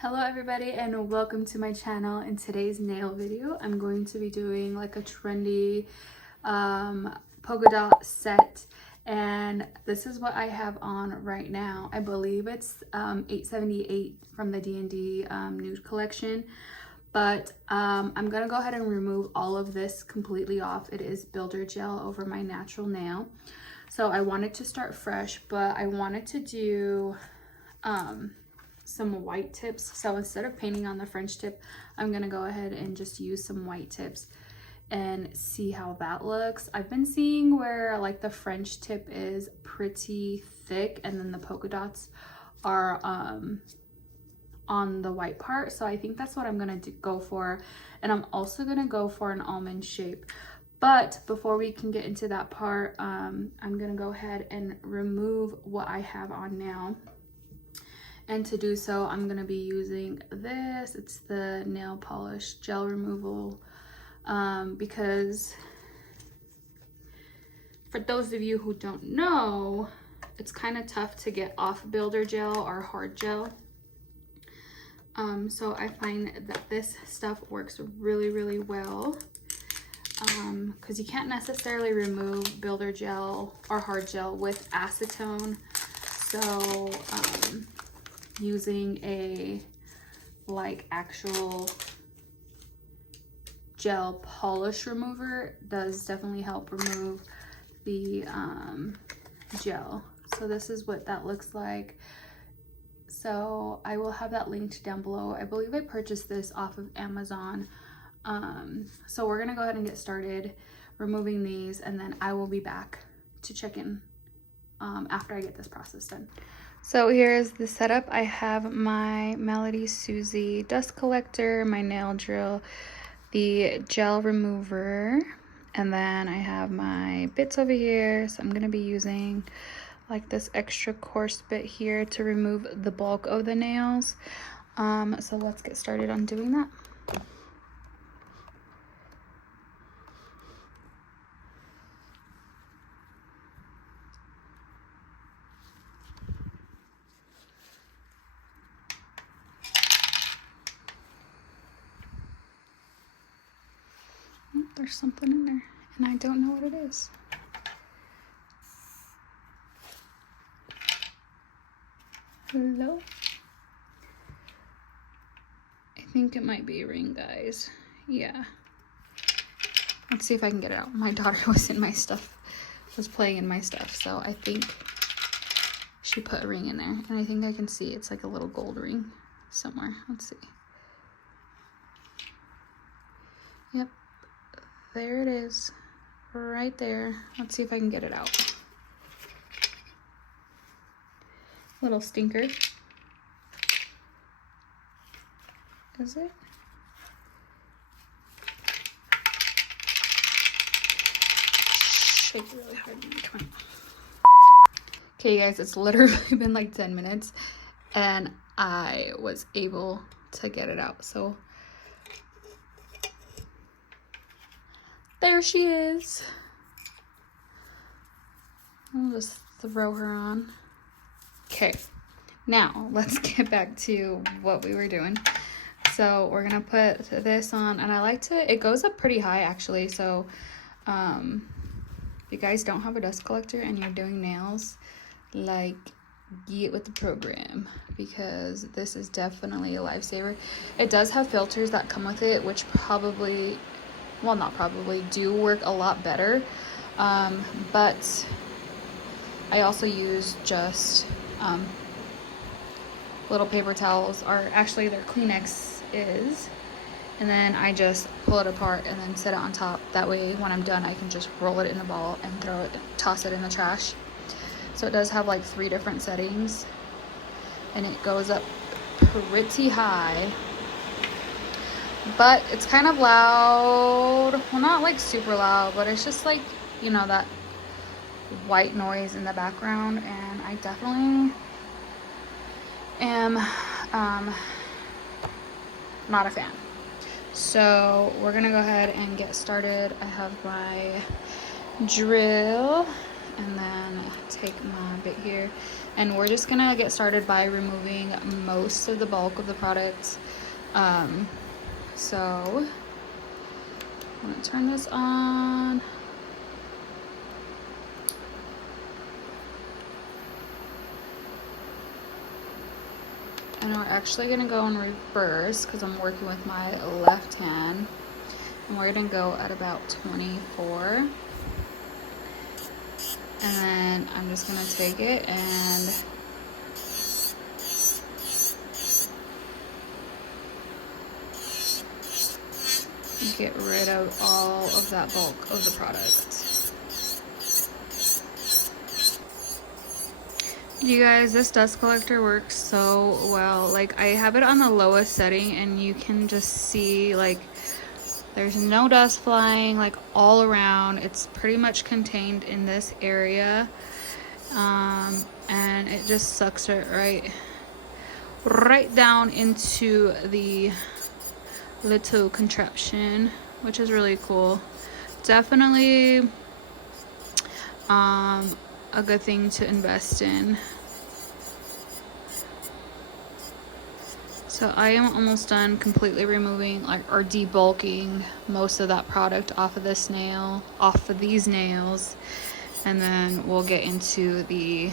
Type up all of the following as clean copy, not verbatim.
Hello everybody and welcome to my channel. In today's nail video I'm going to be doing like a trendy polka dot set, and this is what I have on right now. I believe it's 878 from the D&D nude collection, but I'm gonna go ahead and remove all of this completely off. It is builder gel over my natural nail, so I wanted to start fresh, but I wanted to do some white tips. So instead of painting on the French tip, I'm gonna go ahead and just use some white tips and see how that looks. I've been seeing where like the French tip is pretty thick and then the polka dots are on the white part, so I think that's what I'm gonna go for. And I'm also gonna go for an almond shape. But before we can get into that part, I'm gonna go ahead and remove what I have on now. And to do so, I'm gonna be using this. It's the nail polish gel removal, because for those of you who don't know, it's kind of tough to get off builder gel or hard gel. So I find that this stuff works really well, because you can't necessarily remove builder gel or hard gel with acetone. So using a like actual gel polish remover does definitely help remove the gel. So this is what that looks like. So I will have that linked down below. I believe I purchased this off of Amazon. So we're gonna go ahead and get started removing these, and then I will be back to check in after I get this process done. So here's the setup. I have my Melody Susie dust collector, my nail drill, the gel remover, and then I have my bits over here. So I'm going to be using like this extra coarse bit here to remove the bulk of the nails. So let's get started on doing that. There's something in there and I don't know what it is. Hello? I think it might be a ring, guys. Yeah. Let's see if I can get it out. My daughter was in my stuff, was playing in my stuff, so I think she put a ring in there, and I think I can see it's like a little gold ring somewhere. Let's see. Yep. There it is, right there. Let's see if I can get it out. Little stinker. Is it? Shake it really hard. Come on. Okay, guys, it's literally been like 10 minutes, and I was able to get it out. So there she is. I'll just throw her on. Okay, now let's get back to what we were doing. So we're gonna put this on, and I like to, it goes up pretty high actually. So if you guys don't have a dust collector and you're doing nails, like, get with the program, because this is definitely a lifesaver. It does have filters that come with it, which probably, well, not probably, do work a lot better, but I also use just little paper towels, or actually they're Kleenex is, and then I just pull it apart and then set it on top. That way when I'm done I can just roll it in a ball and throw it, toss it in the trash. So it does have like 3 different settings, and it goes up pretty high. But it's kind of loud. Well, not like super loud, but it's just like, you know, that white noise in the background, and I definitely am not a fan. So we're gonna go ahead and get started. I have my drill, and then take my bit here, and we're just gonna get started by removing most of the bulk of the products. So I'm gonna turn this on. And we're actually gonna go in reverse because I'm working with my left hand. And we're gonna go at about 24. And then I'm just gonna take it and get rid of all of that bulk of the product. You guys, this dust collector works so well. Like, I have it on the lowest setting and you can just see like there's no dust flying like all around. It's pretty much contained in this area, and it just sucks it right down into the little contraption, which is really cool. Definitely a good thing to invest in. So I am almost done completely removing or debulking most of that product off of these nails, and then we'll get into the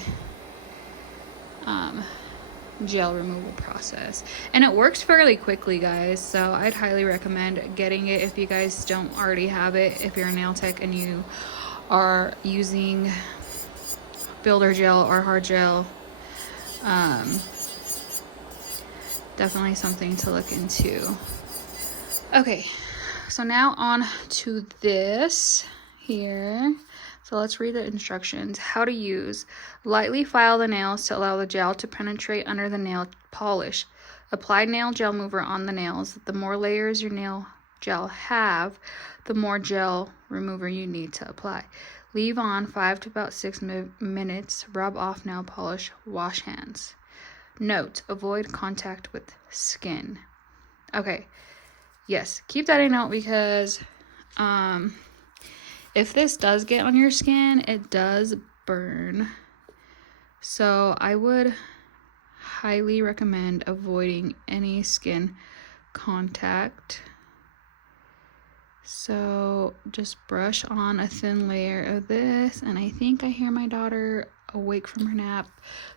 gel removal process. And it works fairly quickly, guys, so I'd highly recommend getting it if you guys don't already have it. If you're a nail tech and you are using builder gel or hard gel, definitely something to look into. Okay, so now on to this here. So let's read the instructions. How to use. Lightly file the nails to allow the gel to penetrate under the nail polish. Apply nail gel mover on the nails. The more layers your nail gel have, the more gel remover you need to apply. Leave on 5 to about 6 minutes. Rub off nail polish. Wash hands. Note, avoid contact with skin. Okay, yes, keep that in note because if this does get on your skin, it does burn. So I would highly recommend avoiding any skin contact. So just brush on a thin layer of this, and I think I hear my daughter awake from her nap,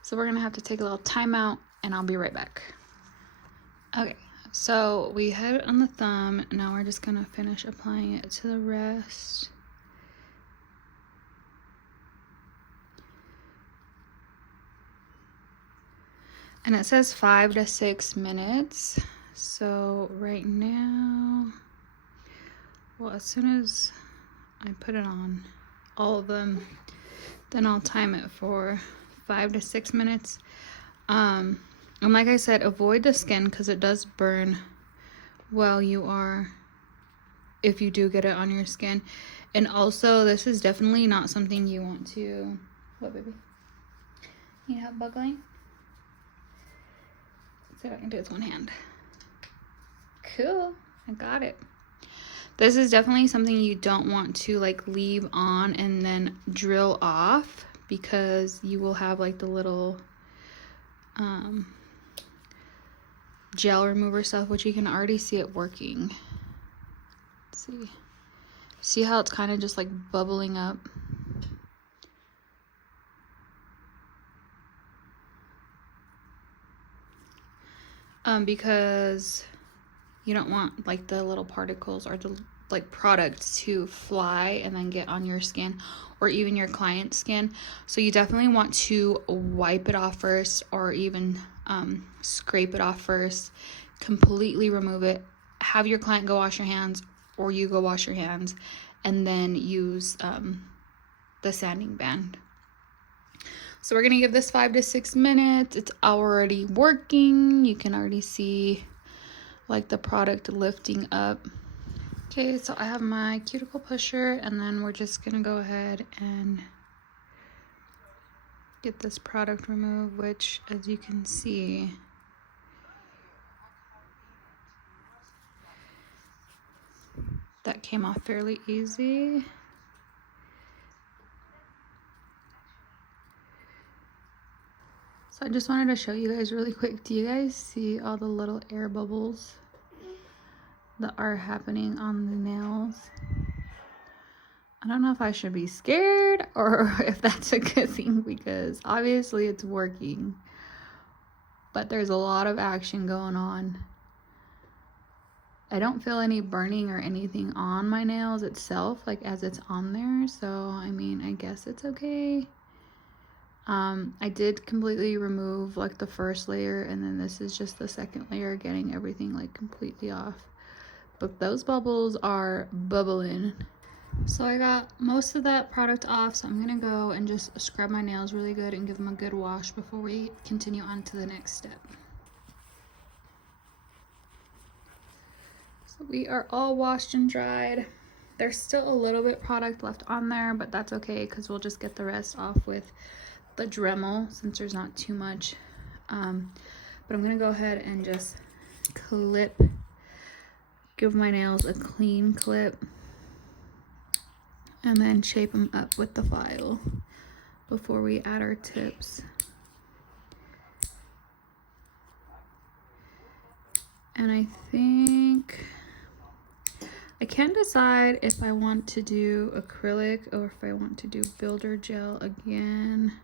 so we're gonna have to take a little time out and I'll be right back. Okay, so we had it on the thumb. Now we're just gonna finish applying it to the rest. And it says 5 to 6 minutes. So right now, well, as soon as I put it on all of them, then I'll time it for 5 to 6 minutes. And like I said, avoid the skin because it does burn while you are, if you do get it on your skin. And also, this is definitely not something you want to, what, baby? Need help buckling? See if I can do it with one hand. Cool, I got it. This is definitely something you don't want to like leave on and then drill off, because you will have like the little gel remover stuff, which you can already see it working. Let's see how it's kind of just like bubbling up. Because you don't want like the little particles or the like product to fly and then get on your skin or even your client's skin. So you definitely want to wipe it off first, or even scrape it off first, completely remove it, have your client go wash your hands, or you go wash your hands, and then use the sanding band. So we're gonna give this 5 to 6 minutes. It's already working. You can already see like the product lifting up. Okay, so I have my cuticle pusher, and then we're just gonna go ahead and get this product removed, which, as you can see, that came off fairly easy. I just wanted to show you guys really quick. Do you guys see all the little air bubbles that are happening on the nails? I don't know if I should be scared or if that's a good thing, because obviously it's working, but there's a lot of action going on. I don't feel any burning or anything on my nails itself, like as it's on there. So, I mean, I guess it's okay. I did completely remove like the first layer, and then this is just the second layer, getting everything like completely off. But those bubbles are bubbling. So I got most of that product off, so I'm gonna go and just scrub my nails really good and give them a good wash before we continue on to the next step. So we are all washed and dried. There's still a little bit product left on there, but that's okay because we'll just get the rest off with the Dremel since there's not too much. But I'm gonna go ahead and just give my nails a clean clip, and then shape them up with the file before we add our tips. And I think I can't decide if I want to do acrylic or if I want to do builder gel again.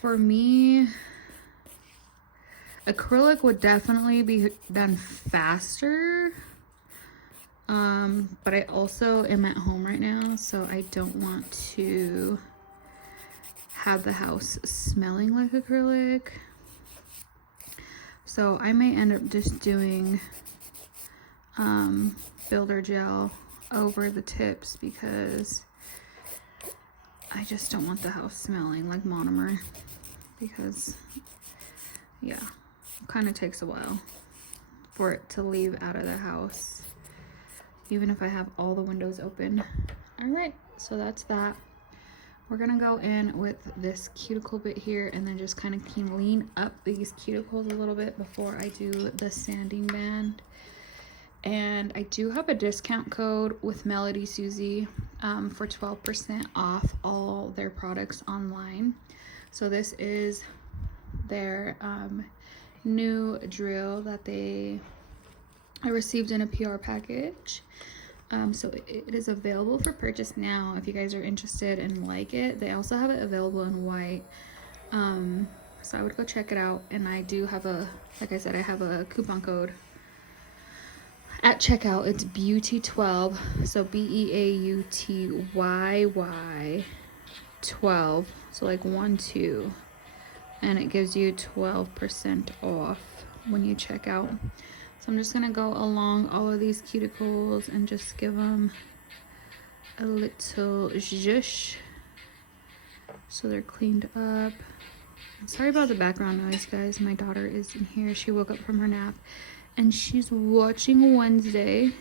For me, acrylic would definitely be done faster. But I also am at home right now, so I don't want to have the house smelling like acrylic. So I may end up just doing builder gel over the tips because I just don't want the house smelling like monomer, because yeah, it kind of takes a while for it to leave out of the house, even if I have all the windows open. All right, so that's that. We're gonna go in with this cuticle bit here and then just kind of clean up these cuticles a little bit before I do the sanding band. And I do have a discount code with Melody Susie for 12% off all their products online. So this is their new drill that I received in a PR package. So it is available for purchase now if you guys are interested and like it. They also have it available in white. So I would go check it out. And I do have like I said, I have a coupon code at checkout. It's Beauty12, so BEAUTYY 12, so like 1-2, and it gives you 12% off when you check out. So I'm just gonna go along all of these cuticles and just give them a little zhuzh so they're cleaned up. Sorry about the background noise, guys. My daughter is in here. She woke up from her nap and she's watching Wednesday.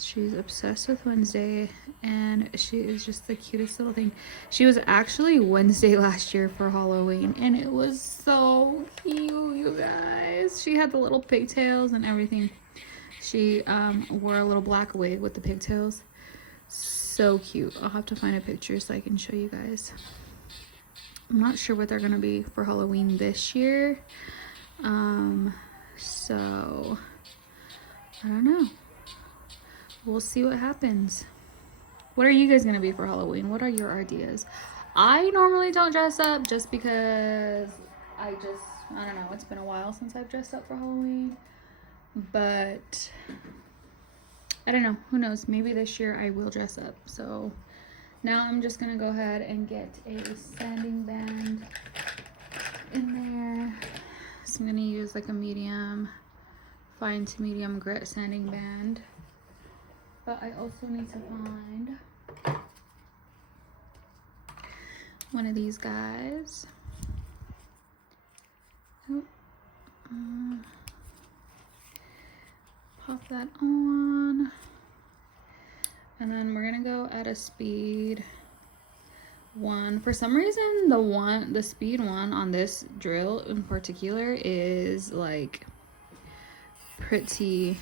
She's obsessed with Wednesday, and she is just the cutest little thing. She was actually Wednesday last year for Halloween, and it was so cute, you guys. She had the little pigtails and everything. She wore a little black wig with the pigtails. So cute. I'll have to find a picture so I can show you guys. I'm not sure what they're gonna be for Halloween this year. So I don't know. We'll see what happens. What are you guys gonna be for Halloween? What are your ideas? I normally don't dress up just because I don't know, it's been a while since I've dressed up for Halloween. But I don't know, who knows? Maybe this year I will dress up. So now I'm just gonna go ahead and get a sanding band in there. So I'm gonna use like a medium, fine to medium grit sanding band. But I also need to find one of these guys. Oh, pop that on. And then we're gonna go at a speed 1. For some reason, the speed 1 on this drill in particular is like pretty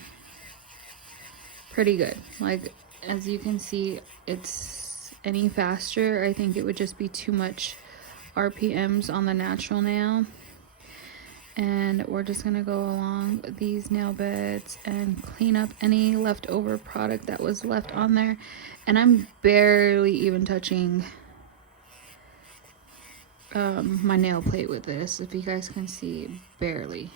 good. Like, as you can see, it's any faster. I think it would just be too much RPMs on the natural nail. And we're just gonna go along these nail beds and clean up any leftover product that was left on there. And I'm barely even touching my nail plate with this. If you guys can see, barely.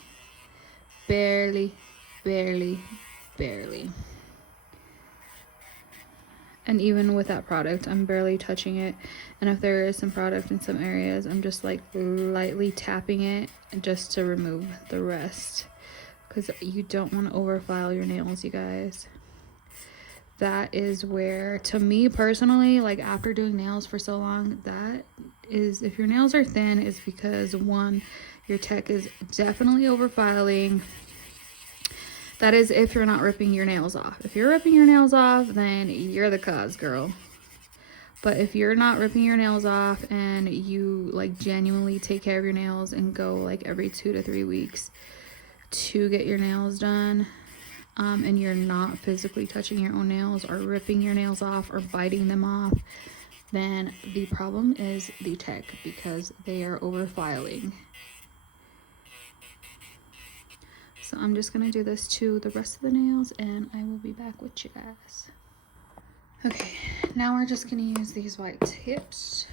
And even with that product, I'm barely touching it. And if there is some product in some areas, I'm just like lightly tapping it just to remove the rest, because you don't want to overfile your nails, you guys. That is where, to me personally, like after doing nails for so long, that is, if your nails are thin, is because one, your tech is definitely overfiling. That is if you're not ripping your nails off. If you're ripping your nails off, then you're the cause, girl. But if you're not ripping your nails off and you like genuinely take care of your nails and go like every 2 to 3 weeks to get your nails done, and you're not physically touching your own nails or ripping your nails off or biting them off, then the problem is the tech, because they are overfiling. So I'm just gonna do this to the rest of the nails and I will be back with you guys. Okay, now we're just gonna use these white tips.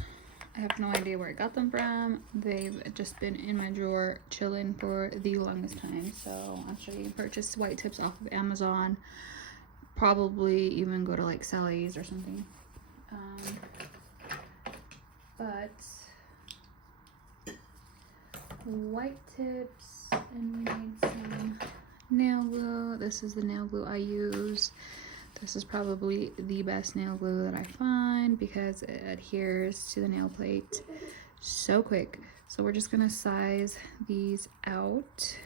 I have no idea where I got them from. They've just been in my drawer chilling for the longest time. So actually you can purchase white tips off of Amazon. Probably even go to like Sally's or something. But white tips, and we need some nail glue. This is the nail glue I use. This is probably the best nail glue that I find because it adheres to the nail plate so quick. So we're just gonna size these out.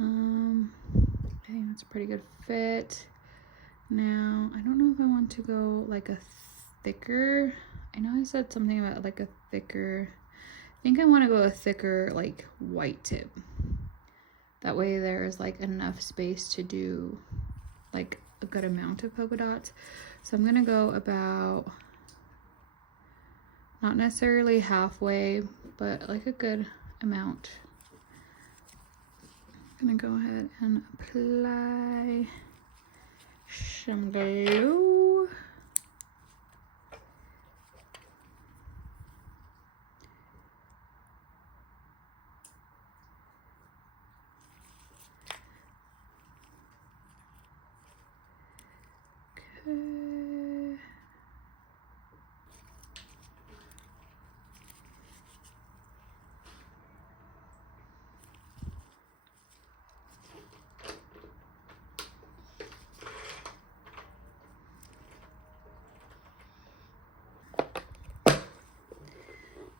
I think that's a pretty good fit. Now, I don't know if I want to go like a thicker. I know I said something about like a thicker. I think I want to go a thicker like white tip. That way there's like enough space to do like a good amount of polka dots. So I'm gonna go about, not necessarily halfway, but like a good amount. I'm gonna go ahead and apply some glue. Okay.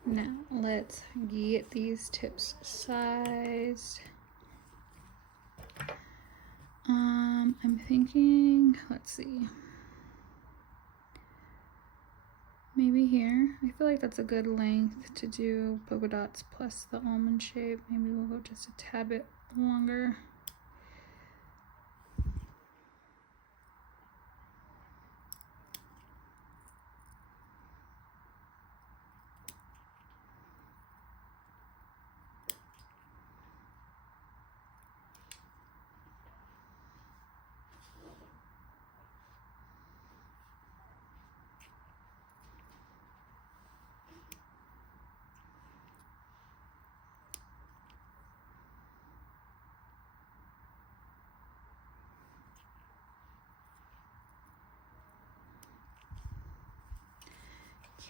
Now let's get these tips sized. I'm thinking, let's see, maybe here. I feel like that's a good length to do polka dots plus the almond shape. Maybe we'll go just a tad bit longer.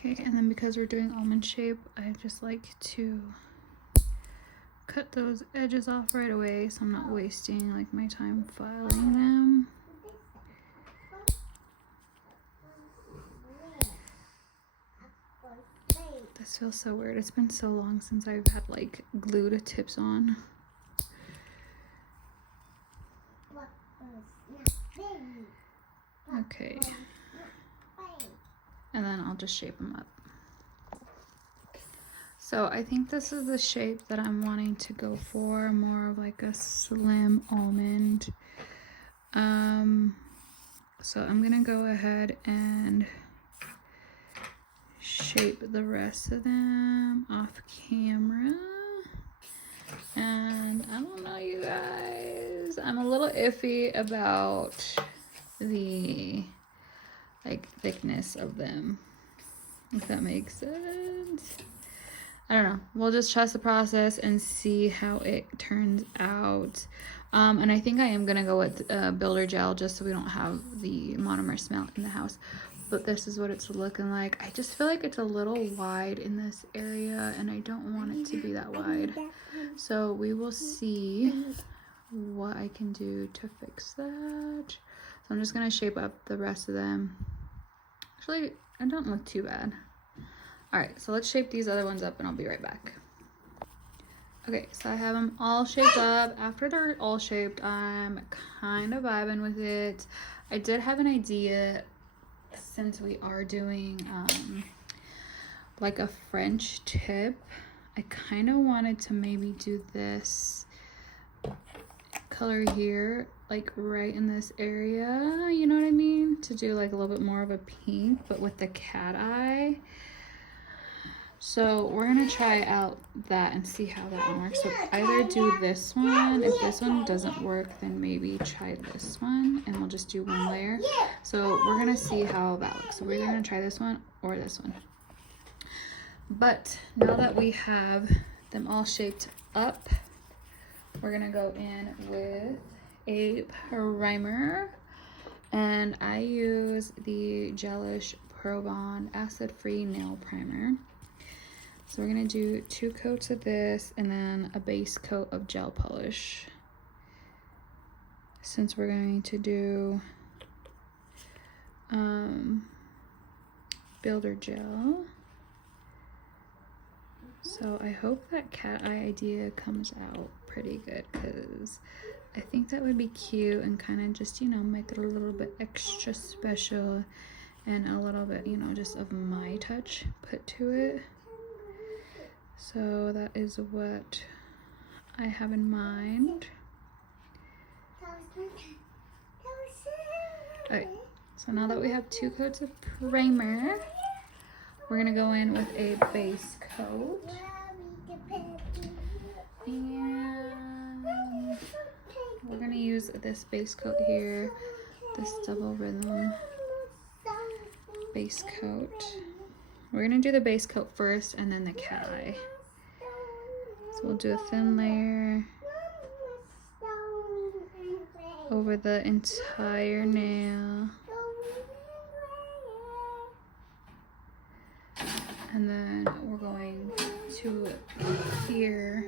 Okay, and then because we're doing almond shape, I just like to cut those edges off right away so I'm not wasting like my time filing them. This feels so weird. It's been so long since I've had like glued tips on. Okay. And then I'll just shape them up. So I think this is the shape that I'm wanting to go for, more of like a slim almond. So I'm gonna go ahead and shape the rest of them off camera. And I don't know, you guys, I'm a little iffy about the like thickness of them, if that makes sense. I don't know, we'll just trust the process and see how it turns out. And I think I am gonna go with builder gel just so we don't have the monomer smell in the house. But this is what it's looking like. I just feel like it's a little wide in this area and I don't want it to be that wide. So we will see what I can do to fix that. So I'm just gonna shape up the rest of them. Actually, I don't look too bad. All right, so let's shape these other ones up and I'll be right back. Okay, so I have them all shaped up. After they're all shaped, I'm kind of vibing with it. I did have an idea, since we are doing like a French tip. I kind of wanted to maybe do this color here, like right in this area, you know what I mean? To do like a little bit more of a pink, but with the cat eye. So we're gonna try out that and see how that one works. So either do this one, if this one doesn't work, then maybe try this one and we'll just do one layer. So we're gonna see how that looks. So we're either gonna try this one or this one. But now that we have them all shaped up, we're gonna go in with a primer. And I use the Gelish Pro Bond Acid-Free Nail Primer. So we're gonna do 2 coats of this and then a base coat of gel polish. Since we're going to do builder gel. So I hope that cat eye idea comes out pretty good, because I think that would be cute and kind of just, you know, make it a little bit extra special and a little bit, you know, just of my touch put to it. So that is what I have in mind. Alright, so now that we have 2 coats of primer, we're gonna go in with a base coat. And we're gonna use this base coat here, this double rhythm base coat. We're gonna do the base coat first and then the cat eye. So we'll do a thin layer over the entire nail. And then we're going to clear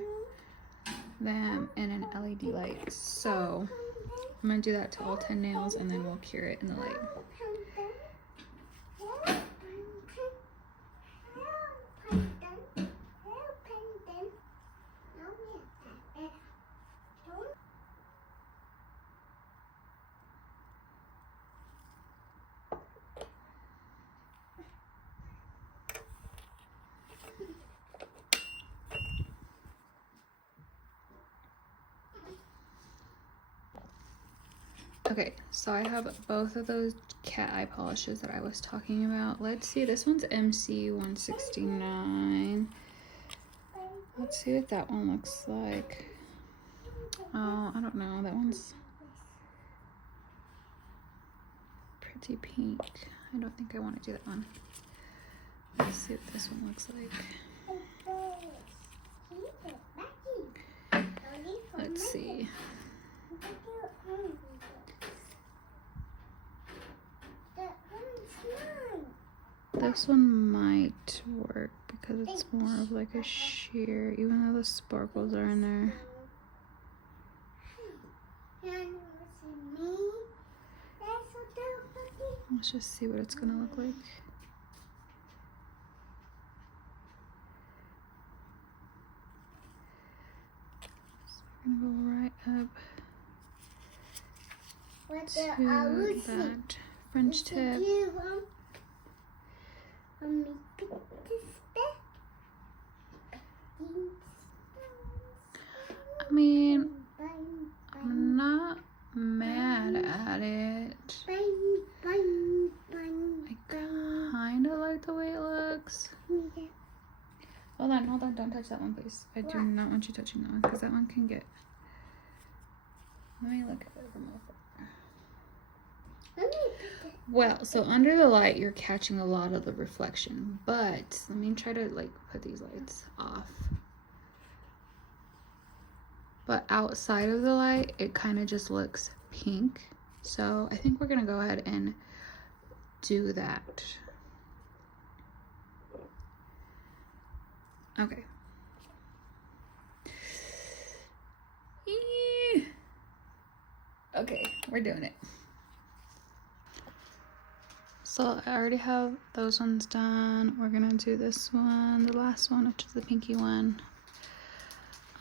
them in an LED light. So I'm gonna do that to all 10 nails and then we'll cure it in the light. Okay, so I have both of those cat eye polishes that I was talking about. Let's see, this one's MC 169. Let's see what that one looks like. Oh, I don't know, that one's pretty pink. I don't think I want to do that one. Let's see what this one looks like. Let's see. This one might work because it's more of like a sheer, even though the sparkles are in there. Let's just see what it's gonna look like. So we're gonna go right up to that French tip. I mean, I'm not mad at it. hold on, don't touch that one, please. I do not want you touching that one because that one can get. Let me look at it from over. Well, so under the light, you're catching a lot of the reflection, but let me try to like put these lights off. But outside of the light, it kind of just looks pink. So I think we're gonna go ahead and do that. Okay. Okay, we're doing it. So I already have those ones done. We're gonna do this one, the last one, which is the pinky one.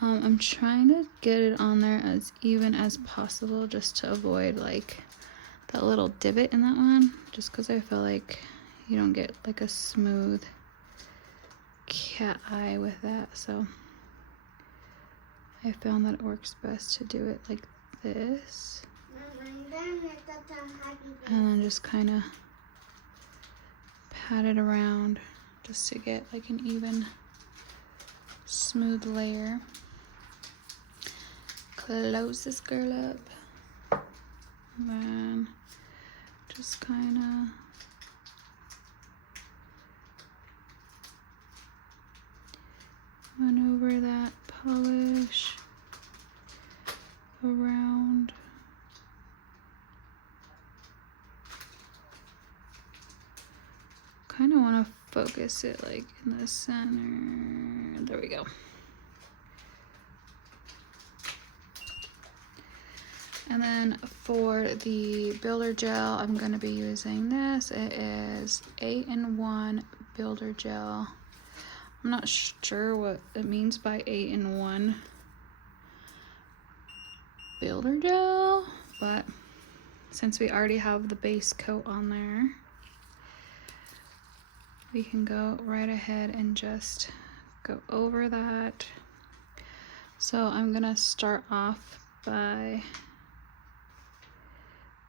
I'm trying to get it on there as even as possible just to avoid like that little divot in that one, just because I feel like you don't get like a smooth cat eye with that. So I found that it works best to do it like this, and then just kind of pat it around just to get like an even smooth layer. Close this girl up, and then just kind of run over that polish around. Kind of want to focus it like in the center. There we go. And then for the builder gel, I'm going to be using this. It is 8-in-1 builder gel. I'm not sure what it means by 8-in-1 builder gel, but since we already have the base coat on there, we can go right ahead and just go over that. So I'm gonna start off by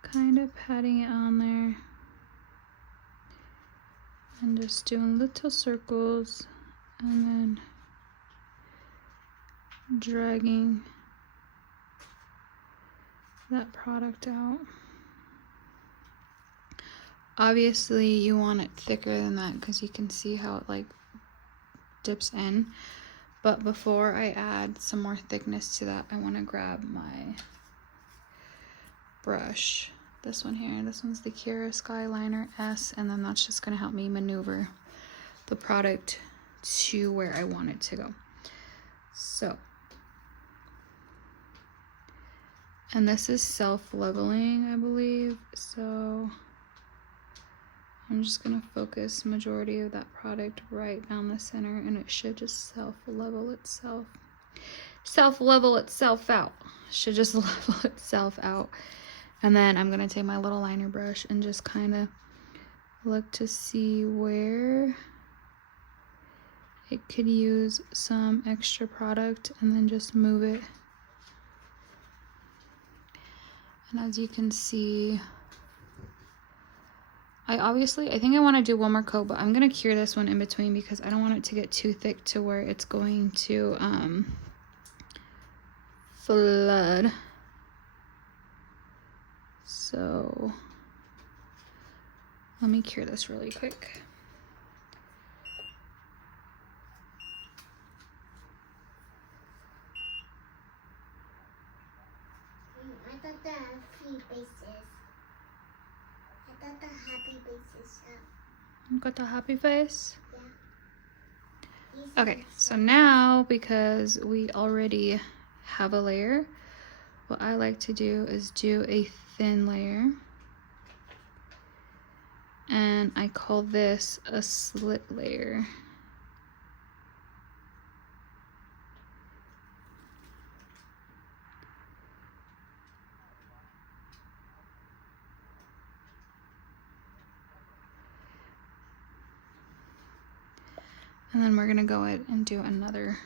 kind of patting it on there and just doing little circles and then dragging that product out. Obviously you want it thicker than that because you can see how it like dips in, but before I add some more thickness to that, I want to grab my brush, this one here. This one's the Kira Skyliner S, and then that's just going to help me maneuver the product to where I want it to go. So, and this is self-leveling, I believe, so I'm just going to focus majority of that product right down the center, and it should just self-level itself. Self-level itself out. Should just level itself out. And then I'm going to take my little liner brush and just kind of look to see where it could use some extra product, and then just move it. And as you can see, I think I want to do one more coat, but I'm going to cure this one in between because I don't want it to get too thick to where it's going to flood. So let me cure this really quick. I thought the happy faces. I thought the happy faces. You got the happy face? Yeah. Okay, so now because we already have a layer, what I like to do is do a thin layer, and I call this a slit layer. And then we're gonna go ahead and do another.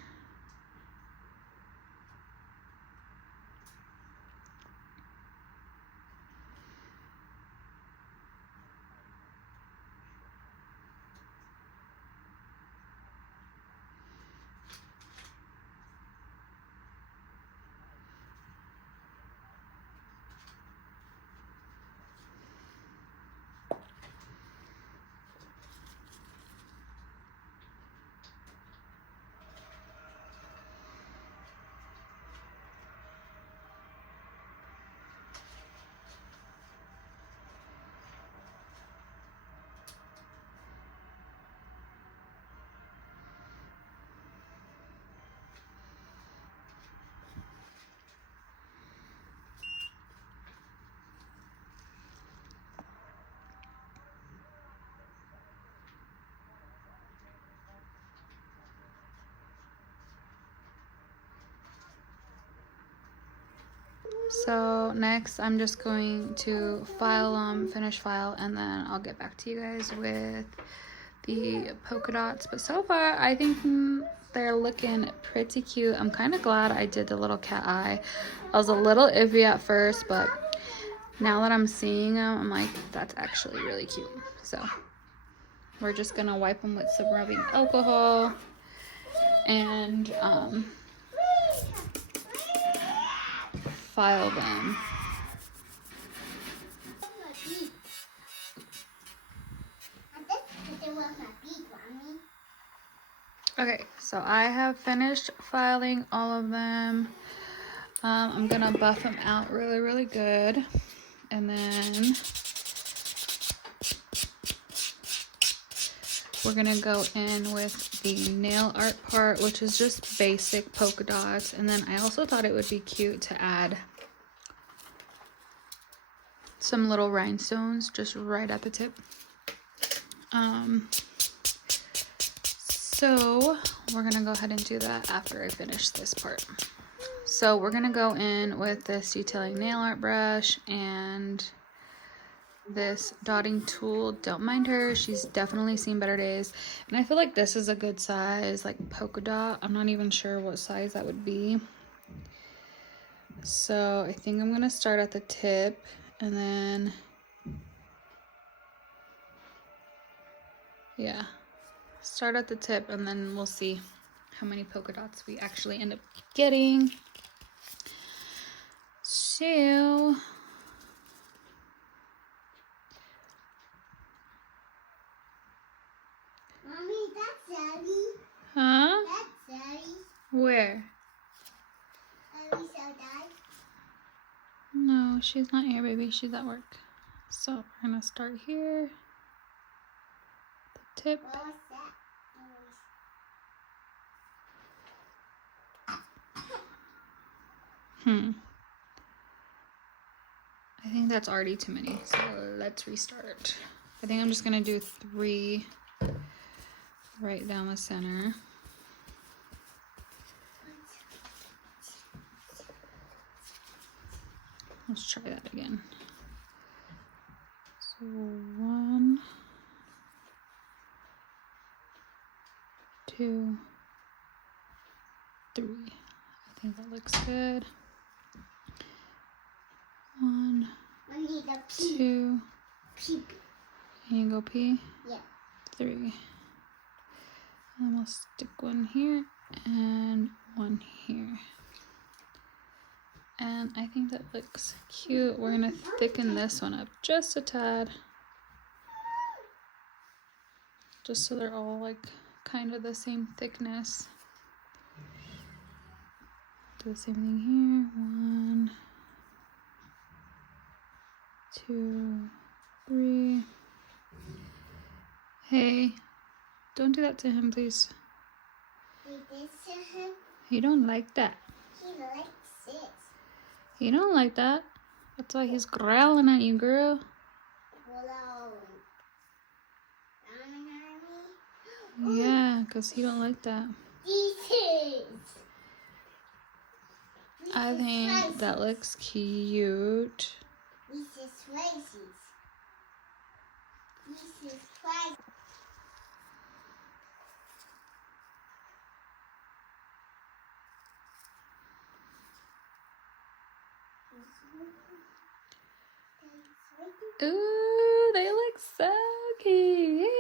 So next I'm just going to file them, finish file, and then I'll get back to you guys with the polka dots. But so far I think they're looking pretty cute. I'm kind of glad I did the little cat eye. I was a little iffy at first, but now that I'm seeing them, I'm like, that's actually really cute. So we're just gonna wipe them with some rubbing alcohol and file them. Okay, so I have finished filing all of them. I'm gonna buff them out really good, and then we're gonna go in with the nail art part, which is just basic polka dots. And then I also thought it would be cute to add some little rhinestones just right at the tip. So we're gonna go ahead and do that after I finish this part. So we're gonna go in with this detailing nail art brush and this dotting tool. Don't mind her, she's definitely seen better days. And I feel like this is a good size, like polka dot. I'm not even sure what size that would be. So I think I'm gonna start at the tip and then, yeah, start at the tip and then we'll see how many polka dots we actually end up getting. So Mommy, that's Daddy. huh? That's Daddy. Where? Daddy's outside. No, she's not here, baby. She's at work. So we're gonna start here. The tip. What was that? I think that's already too many, so let's restart. I think I'm just gonna do 3 right down the center. Let's try that again. So 1, 2, 3. I think that looks good. 1, Mommy, the pee. 2. Pee. Can you go pee? Yeah. 3. And we'll stick one here and one here. And I think that looks cute. We're gonna thicken this one up just a tad. Just so they're all like kind of the same thickness. Do the same thing here. 1, 2, 3. Hey, don't do that to him, please. Did this to him? He don't like that. He likes it. He don't like that. That's why he's growling at you, girl. Hello. Mommy? Yeah, because he don't like that. This I think that looks cute. This is spices. This is spices. Ooh, they look so cute.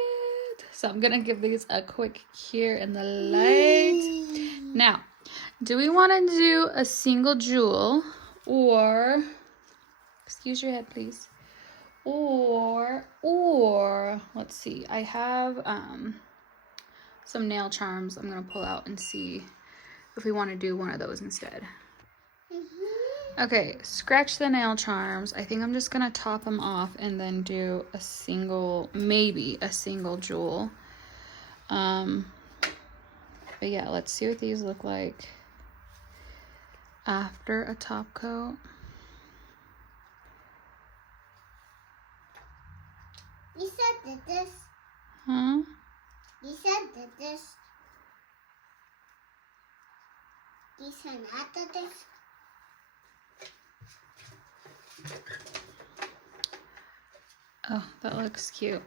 So I'm gonna give these a quick cure in the light. Now, do we want to do a single jewel or, excuse your head please, or let's see, I have some nail charms I'm gonna pull out and see if we want to do one of those instead. Okay, scratch the nail charms. I think I'm just gonna top them off and then do a single, maybe a single jewel. But yeah, let's see what these look like after a top coat. You said that this. Huh? You said that this. You said not that this. Oh, that looks cute.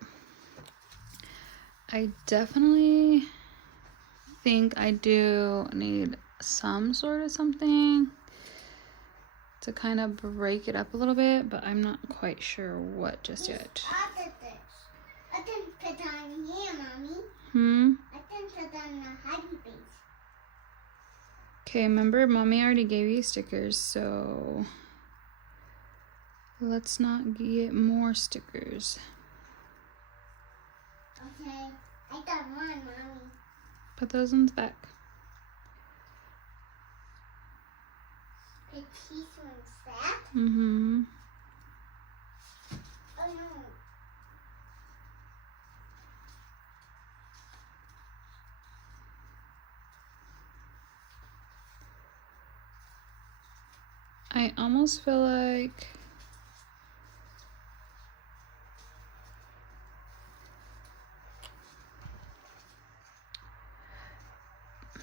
I definitely think I do need some sort of something to kind of break it up a little bit, but I'm not quite sure what just yet. I can put on here, Mommy. I can put on the happy face. Okay, remember Mommy already gave you stickers, so let's not get more stickers. Okay, I got one, Mommy. Put those in the back. Put these ones back? Mm-hmm. Oh no. I almost feel like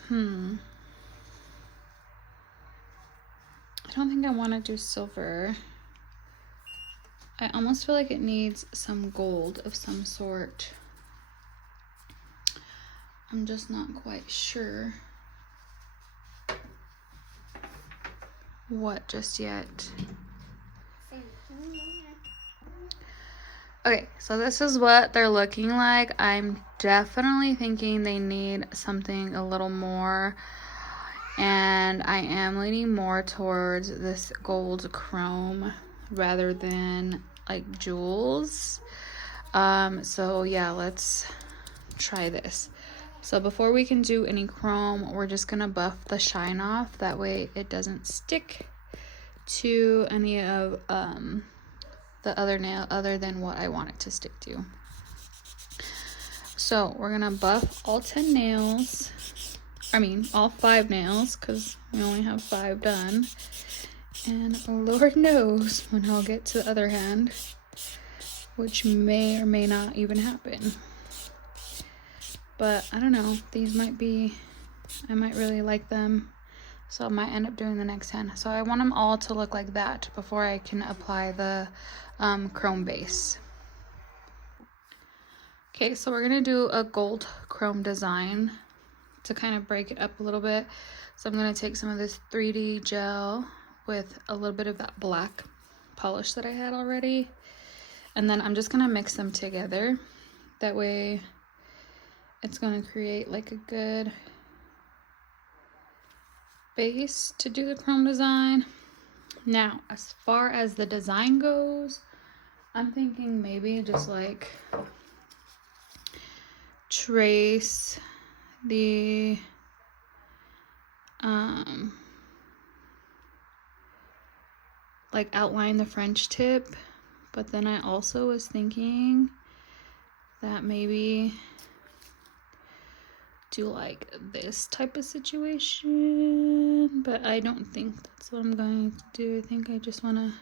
I don't think I want to do silver. I almost feel like it needs some gold of some sort. I'm just not quite sure what just yet. Okay, so this is what they're looking like. I'm definitely thinking they need something a little more, and I am leaning more towards this gold chrome rather than like jewels. So yeah, let's try this. So before we can do any chrome, we're just gonna buff the shine off. That way it doesn't stick to any of the other nail other than what I want it to stick to. So we're gonna buff all 10 nails. I mean, all 5 nails, because we only have 5 done. And Lord knows when I'll get to the other hand, which may or may not even happen. But I don't know, these might be, I might really like them, so I might end up doing the next hand. So I want them all to look like that before I can apply the chrome base. Okay, so we're gonna do a gold chrome design to kind of break it up a little bit. So I'm gonna take some of this 3D gel with a little bit of that black polish that I had already, and then I'm just gonna mix them together. That way it's going to create like a good base to do the chrome design. Now, as far as the design goes, I'm thinking maybe just like trace the like outline the French tip, but then I also was thinking that maybe do like this type of situation, but I don't think that's what I'm going to do. I think I just want to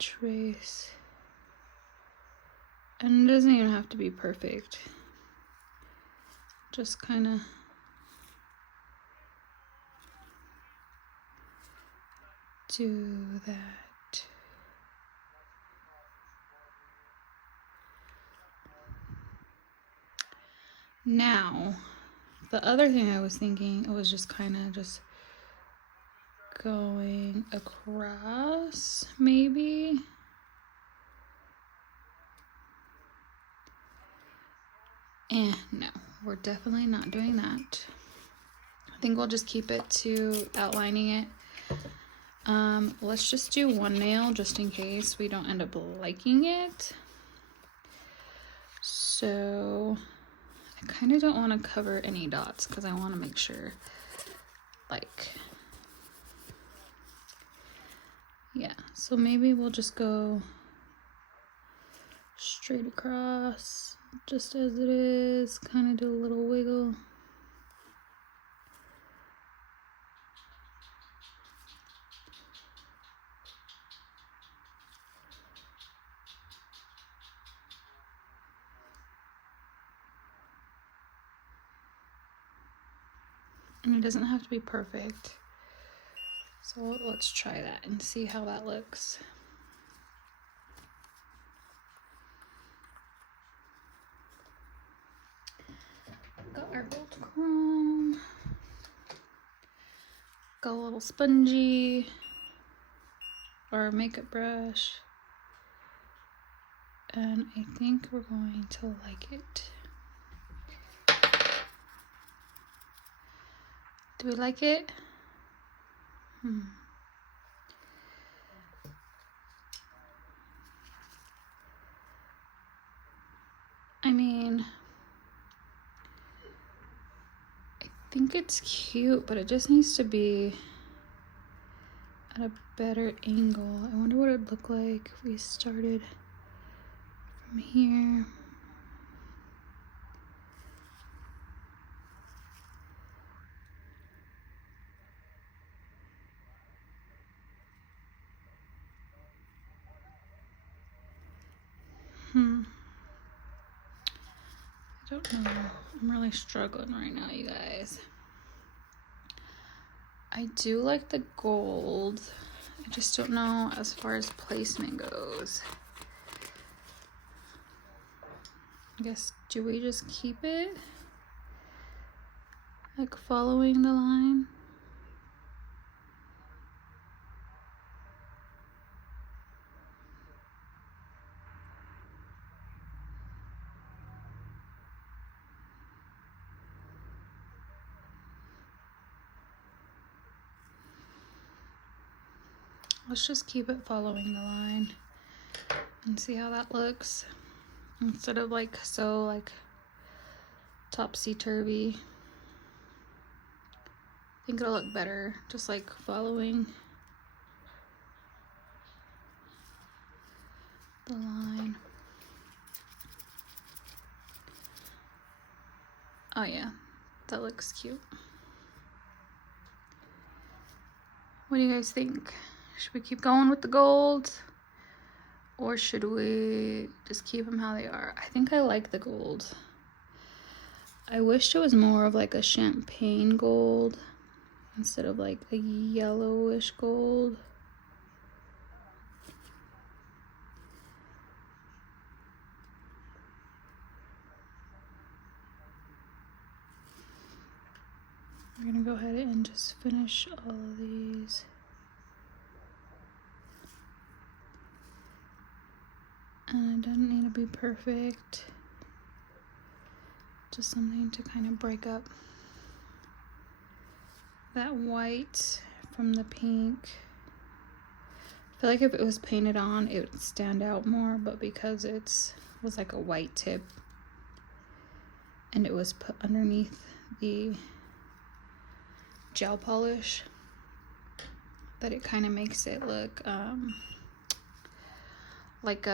trace, and it doesn't even have to be perfect, just kind of do that. Now, the other thing I was thinking, it was just kind of just going across, maybe. And no, we're definitely not doing that. I think we'll just keep it to outlining it. Let's just do one nail just in case we don't end up liking it. So I kind of don't want to cover any dots because I want to make sure, like, yeah, so maybe we'll just go straight across just as it is, kind of do a little wiggle. And it doesn't have to be perfect. So let's try that and see how that looks. Got our gold chrome. Got a little spongy or makeup brush. And I think we're going to like it. Do we like it? I mean, I think it's cute, but it just needs to be at a better angle. I wonder what it'd look like if we started from here. I don't know. I'm really struggling right now, you guys. I do like the gold. I just don't know as far as placement goes. I guess, do we just keep it? Like following the line? Let's just keep it following the line and see how that looks. Instead of like so like topsy-turvy. I think it'll look better just like following the line. Oh yeah, that looks cute. What do you guys think? Should we keep going with the gold? Or should we just keep them how they are? I think I like the gold. I wish it was more of like a champagne gold instead of like a yellowish gold. We're gonna go ahead and just finish all of these. And it doesn't need to be perfect. Just something to kind of break up that white from the pink. I feel like if it was painted on, it would stand out more, but because it was like a white tip and it was put underneath the gel polish, that it kind of makes it look like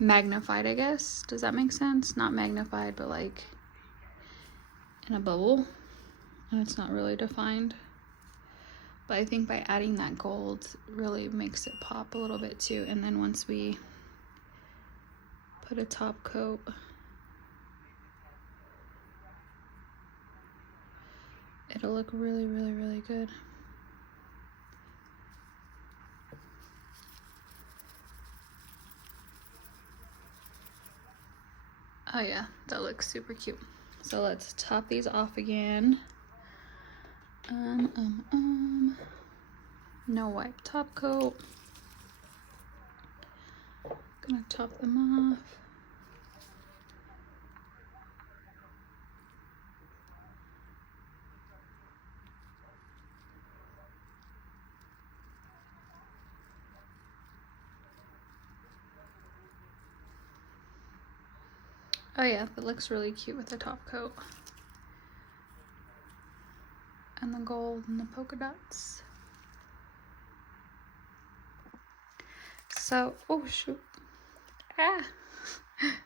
magnified, I guess. Does that make sense? Not magnified, but like in a bubble, and it's not really defined. But I think by adding that gold really makes it pop a little bit too. And then once we put a top coat, it'll look really, really, really good. Oh yeah, that looks super cute. So let's top these off again. No white top coat. Gonna top them off. Oh yeah, that looks really cute with the top coat. And the gold and the polka dots. So, oh shoot.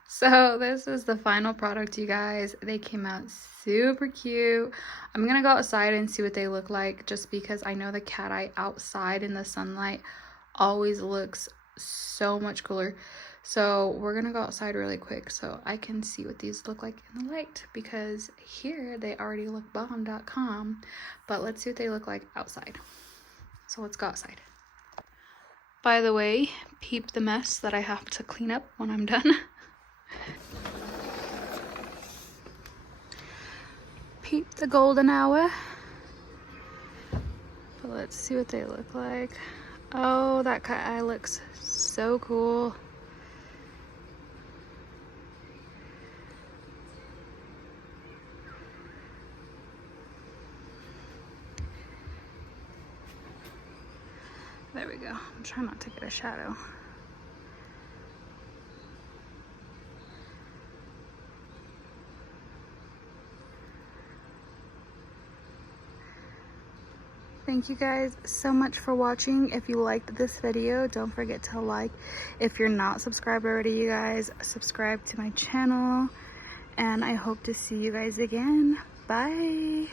So this is the final product, you guys. They came out super cute. I'm gonna go outside and see what they look like, just because I know the cat eye outside in the sunlight always looks so much cooler. So we're gonna go outside really quick so I can see what these look like in the light, because here they already look bomb.com, but let's see what they look like outside. So let's go outside. By the way, peep the mess that I have to clean up when I'm done. Peep the golden hour. But let's see what they look like. Oh, that cat eye looks so cool. There we go. I'm trying not to get a shadow. Thank you guys so much for watching. If you liked this video, don't forget to like. If you're not subscribed already, you guys, subscribe to my channel. And I hope to see you guys again. Bye.